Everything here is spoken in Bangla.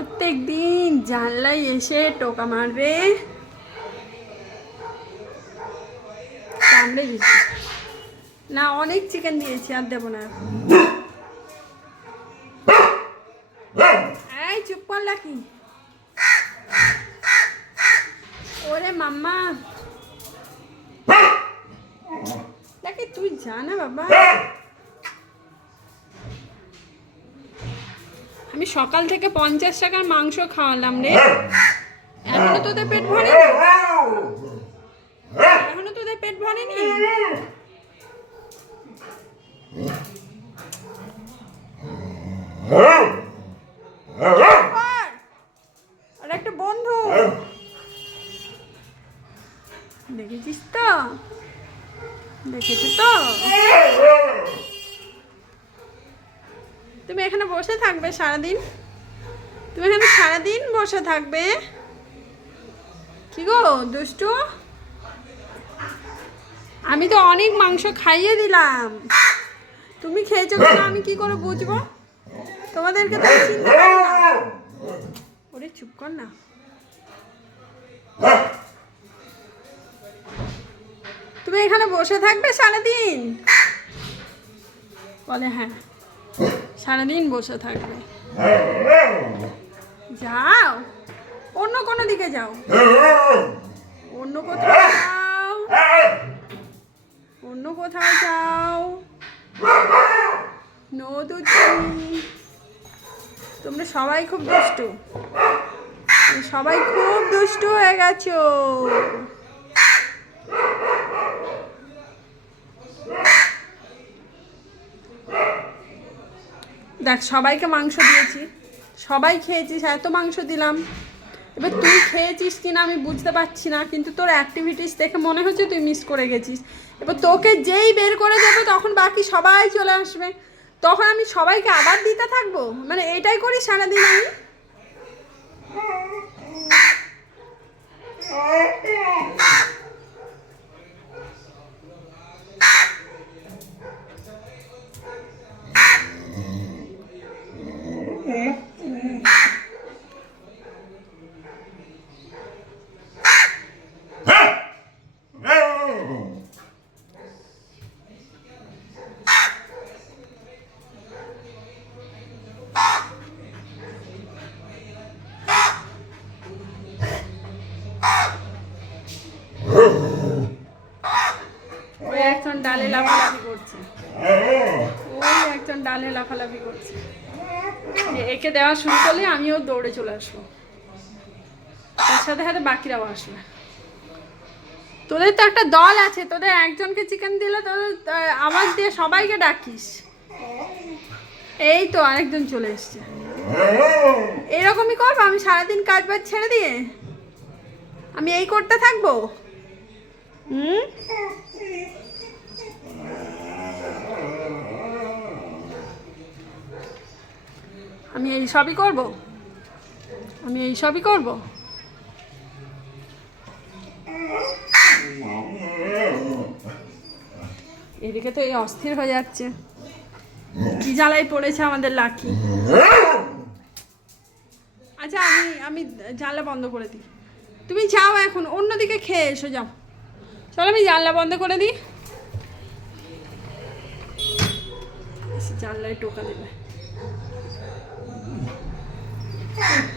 প্রত্যেক দিন জানলায় এসে টোকা মারবে। কামড়ে দিচ্ছি না, অনেক চিকেন দিয়েছি আর দেবো না। এই, চুপ করলা কি ওরে মাম্মা। দেখি তুই জানা বাবা। আমি সকাল থেকে পঞ্চাশ টাকার মাংস খাওয়ালাম রে। এখনও তোদের পেট ভরেনি? এখনও তোদের পেট ভরেনি? আর আর একটা বন্ধু। দেখেছিস তো? দেখেছিস তো? তুমি এখানে বসে থাকবে সারাদিন? তুমি এখানে সারাদিন বসে থাকবে? কি গো, দুষ্টু? আমি তো অনেক মাংস খাইয়ে দিলাম। তুমি খেয়েছো কিনা? আমি কি করে বুঝব? তোমাদেরকে তো চিনতে ওরে চুপ কর না। তুমি এখানে বসে থাকবে সারাদিন? বলে হ্যাঁ। সারাদিন বসে থাকবে। যাও। অন্য কোনো দিকে যাও। অন্য কোথাও যাও। অন্য কোথাও যাও। তোমরা সবাই খুব দুষ্টু। সবাই খুব দুষ্টু হয়ে গেছো। দেখ, সবাইকে মাংস দিয়েছি। সবাই খেয়েছিস, এত মাংস দিলাম। এবার তুই খেয়েছিস কিনা আমি বুঝতে পারছি না, কিন্তু তোর অ্যাক্টিভিটিস দেখে মনে হচ্ছে তুই মিস করে গেছিস। এবার তোকে যেই বের করে দেবে, তখন বাকি সবাই চলে আসবে। তখন আমি সবাইকে আবার দিতে থাকব? মানে এটাই করি সারাদিন আমি? ওই একজন ডালে লাফালাফি করছে। ওই একজন ডালে লাফালাফি করছে। একে দেওয়া শুরু করলে আমিও দৌড়ে চলে আসব। তার সাথে সাথে বাকিরাও আসবে। তোদের তো একটা দল আছে, তোদের একজনকে চিকেন দিলে তোদের আওয়াজ দিয়ে সবাইকে ডাকিস। এই তো আরেকজন চলে এসছে। এরকমই করব, আমি সারাদিন কাজ বাজ ছেড়ে দিয়ে? আমি এই করতে থাকব? হুম? আমি এই সবই করব? আমি এই সবই করব? এদিকে তো এই অস্থির হয়ে যাচ্ছে। কি জ্বালাই পড়েছে আমাদের লাকি আচ্ছা আমি আমি জানলা বন্ধ করে দিই। তুমি যাও এখন, অন্যদিকে খেয়ে এসো, যাও। চলো, আমি জানলা বন্ধ করে দিই। জানলায় টোকা দেবে। Yeah.